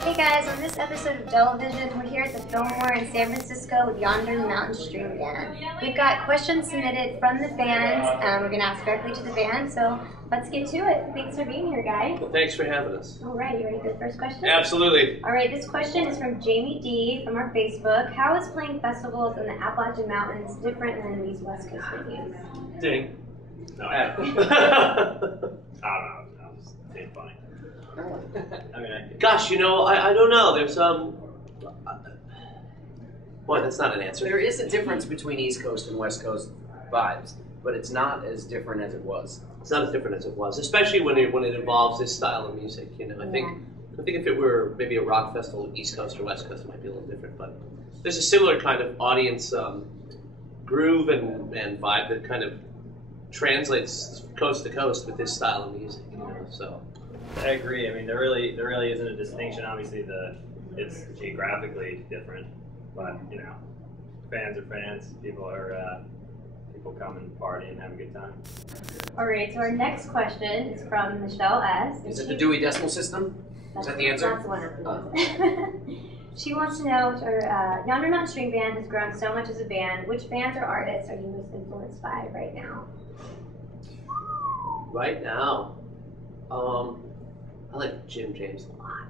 Hey guys, on this episode of Delevision, we're here at the Fillmore in San Francisco with Yonder Mountain String Band. We've got questions submitted from the fans. We're going to ask directly to the band, so let's get to it. Thanks for being here, guys. Well, thanks for having us. All right, you ready for the first question? Absolutely. All right, this question is from Jamie D. from our Facebook. How is playing festivals in the Appalachian Mountains different than these West Coast venues? Ding. No, I don't know. I was just being funny. I mean, gosh, you know, I don't know. There's boy, that's not an answer. There is a difference between East Coast and West Coast vibes, but it's not as different as it was. It's not as different as it was, especially when it involves this style of music. You know, I think if it were maybe a rock festival, East Coast or West Coast, it might be a little different. But there's a similar kind of audience groove and vibe that kind of translates coast to coast with this style of music. You know, so. I agree. I mean, there really isn't a distinction. Obviously, it's geographically different, but you know, fans are fans. People come and party and have a good time. All right. So our next question is from Michelle S. Is it the Dewey Decimal System? Is that the answer? That's one of them. She wants to know, Yonder Mountain String Band has grown so much as a band. Which bands or artists are you most influenced by right now? Right now, I like Jim James a lot,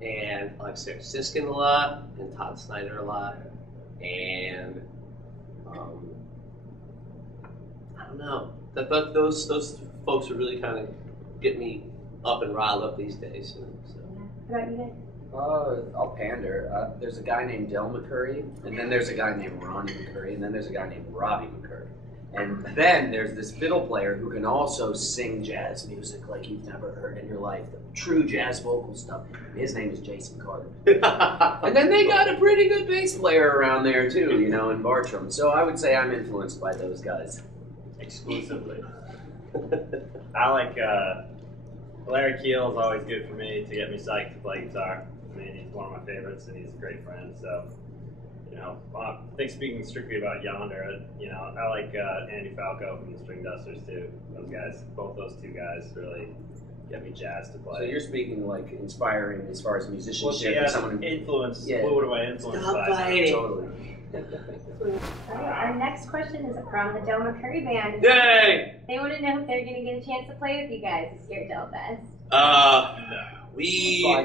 and I like Sarah Siskin a lot, and Todd Snyder a lot, and I don't know. Those folks are really kind of get me up and riled up these days. You know, so. How about you guys? I'll pander. There's a guy named Del McCurry, and then there's a guy named Ronnie McCurry, and then there's a guy named Robbie McCurry. And then there's this fiddle player who can also sing jazz music like you've never heard in your life, the true jazz vocal stuff. His name is Jason Carter. And then they got a pretty good bass player around there too, you know, in Bartram. So I would say I'm influenced by those guys. Exclusively. I like Larry Keel is always good for me to get me psyched to play guitar. I mean, he's one of my favorites and he's a great friend. So. You know, I think speaking strictly about Yonder, you know, I like Andy Falco from the String Dusters too. Those guys, both those two guys really get me jazzed to play. So you're speaking like inspiring as far as musicianship. Well, someone influence. Yeah. What am I influenced Stop by? fighting. Totally. All right, our next question is from the Del McCurry Band. Yay! They want to know if they're going to get a chance to play with you guys this year at DelFest. I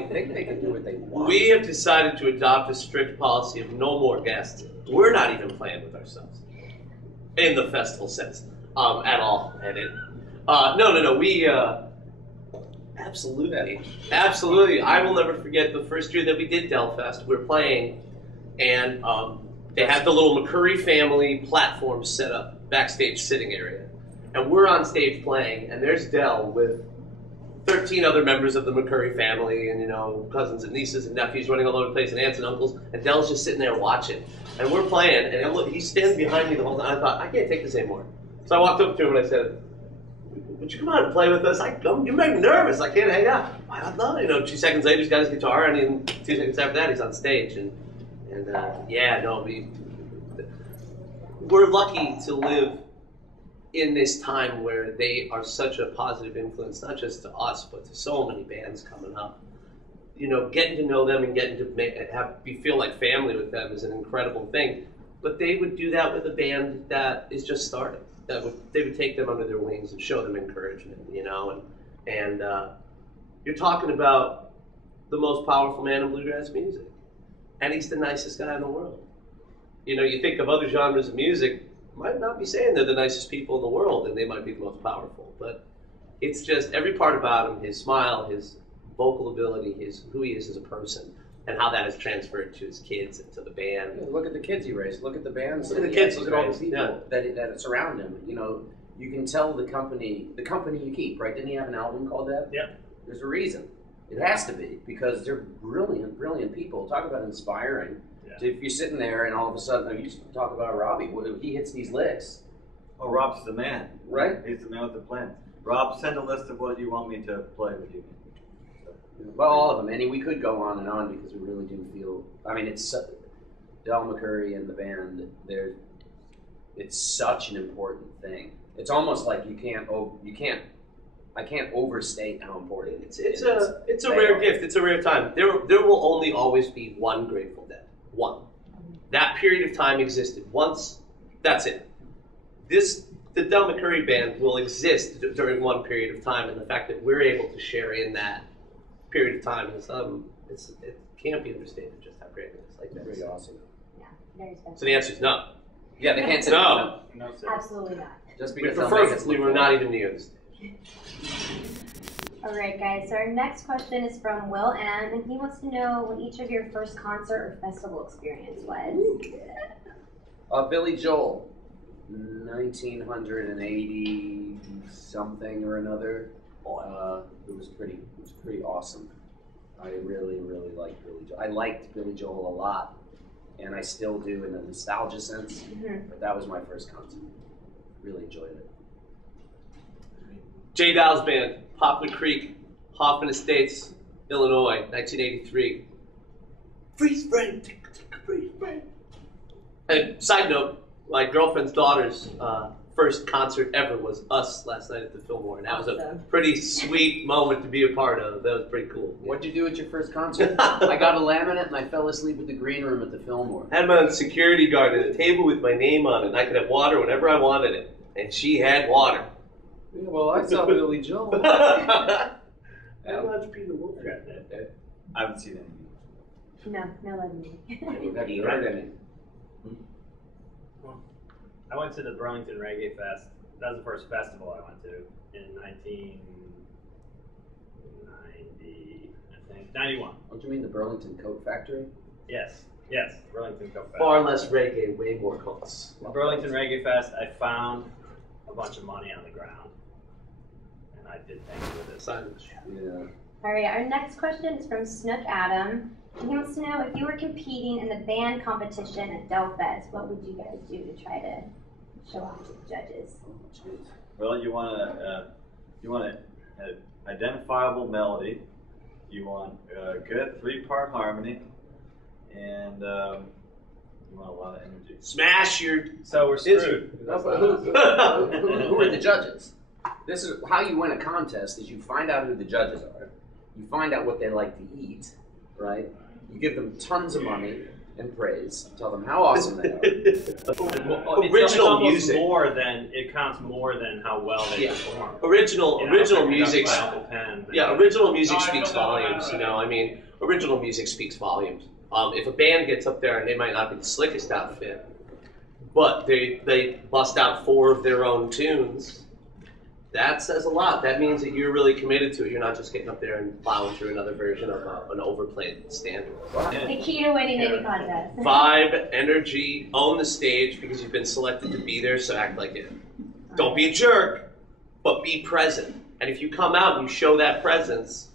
think they can do what they want. We have decided to adopt a strict policy of no more guests. We're not even playing with ourselves in the festival sense at all. And no. We absolutely. I will never forget the first year that we did DelFest. We were playing, and they had the little McCurry family platform set up backstage sitting area, and we're on stage playing, and there's Del with 13 other members of the McCurry family, and you know, cousins and nieces and nephews running all over the place, and aunts and uncles, and Del's just sitting there watching. And we're playing, and he's standing behind me the whole time. I thought, I can't take this anymore. So I walked up to him and I said, would you come on and play with us? You make me nervous. I can't hang out. I'd love it. You know, 2 seconds later, he's got his guitar, and then 2 seconds after that, he's on stage. We're lucky to live in this time where they are such a positive influence, not just to us, but to so many bands coming up. You know, getting to know them and getting to feel like family with them is an incredible thing. But they would do that with a band that is just starting. They would take them under their wings and show them encouragement, you know. And you're talking about the most powerful man in bluegrass music, and he's the nicest guy in the world. You know, you think of other genres of music, might not be saying they're the nicest people in the world and they might be the most powerful, but it's just every part about him, his smile, his vocal ability, who he is as a person, and how that has transferred to his kids and to the band. Yeah, look at the kids he raised. Look at the bands. Look at the kids. Look at all the people that surround him. You know, you can tell the company you keep, right? Didn't he have an album called that? Yeah. There's a reason. It has to be, because they're brilliant people. Talk about inspiring. Yeah. If you're sitting there and all of a sudden, you talk about Robbie, he hits these licks. Oh, Rob's the man. Right? He's the man with the plan. Rob, send a list of what you want me to play with you. Well, all of them. And we could go on and on because we really do feel, I mean, it's Del McCurry and the band, it's such an important thing. It's almost like I can't overstate how important It's a rare gift. It's a rare time. There will only always be one Grateful Dead. One. That period of time existed once. That's it. The Del McCurry Band will exist during one period of time, and the fact that we're able to share in that period of time is it can't be understated just how great it is. Like that. Pretty awesome. Yeah, very special. So the answer is no. Yeah, they can't say no. No, sir. Absolutely not. Just We because they'll make us prefer we look were good. not even near the stage. All right, guys. So our next question is from Will M, and he wants to know what each of your first concert or festival experience was. Billy Joel, 1980 something or another. It was pretty awesome. I really liked Billy Joel. I liked Billy Joel a lot, and I still do in a nostalgia sense. But that was my first concert. Really enjoyed it. J. Dow's Band, Poplar Creek, Hoffman Estates, Illinois, 1983. Freeze frame, freeze frame. And side note, my girlfriend's daughter's first concert ever was us last night at the Fillmore, and that was a pretty sweet moment to be a part of. That was pretty cool. What'd you do at your first concert? I got a laminate and I fell asleep at the green room at the Fillmore. I had my own security guard at a table with my name on it, and I could have water whenever I wanted it. And she had water. Yeah, well, I saw Billy Joel. How much Peter Wolf got that? I haven't seen any. No, love me. Have you heard any? I went to the Burlington Reggae Fest. That was the first festival I went to in 1990, I think. 91. Don't you mean the Burlington Coat Factory? Yes, Burlington Coat Fest. Far less reggae, way more cults. The Burlington Reggae Fest, I found a bunch of money on the ground. And I did things with it. Yeah. All right, our next question is from Snook Adam. He wants to know if you were competing in the band competition at DelFest, what would you guys do to try to show off to the judges? Well, you want an identifiable melody. You want a good 3-part harmony, and you want a lot of energy. Smash your... So we're screwed. Who are the judges? This is how you win a contest: is you find out who the judges are, you find out what they like to eat, right? You give them tons of money and praise, tell them how awesome they are. Original music. It counts more than how well they perform. Original music. Yeah, Original music speaks volumes. You know, I mean, original music speaks volumes. If a band gets up there and they might not be the slickest outfit, but they bust out 4 of their own tunes, that says a lot. That means that you're really committed to it. You're not just getting up there and plowing through another version of an overplayed standard. The key to winning any contest. Vibe, energy, own the stage because you've been selected to be there, so act like it. Don't be a jerk, but be present. And if you come out and you show that presence,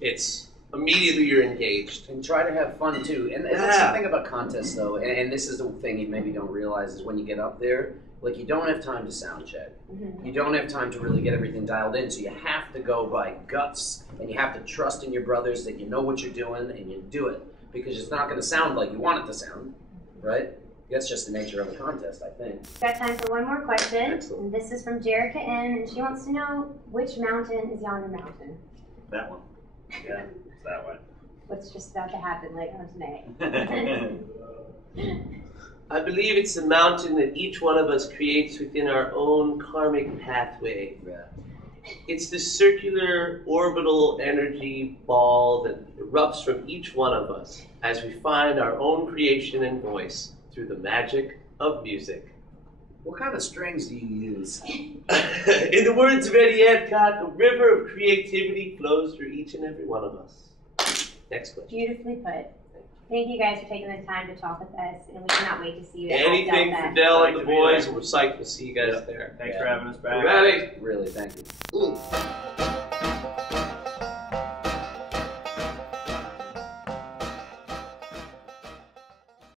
it's immediately you're engaged. And try to have fun too. And that's the thing about contests though, and this is the thing you maybe don't realize is when you get up there, like you don't have time to sound check. You don't have time to really get everything dialed in, so you have to go by guts, and you have to trust in your brothers that you know what you're doing and you do it, because it's not going to sound like you want it to sound, right? That's just the nature of a contest, I think. We've got time for one more question. Excellent. And this is from Jerica N, and she wants to know which mountain is Yonder Mountain? That one. Yeah, it's that way. What's just about to happen later on tonight? I believe it's the mountain that each one of us creates within our own karmic pathway. Yeah. It's the circular orbital energy ball that erupts from each one of us as we find our own creation and voice through the magic of music. What kind of strings do you use? In the words of Eddie Epcot, a river of creativity flows through each and every one of us. Next question. Beautifully put. Thank you guys for taking the time to talk with us, and we cannot wait to see you at Anything for DelFest. Del and the boys, and we're psyched to see you guys there. Thanks for having us back. Ready? Really, thank you. Ooh.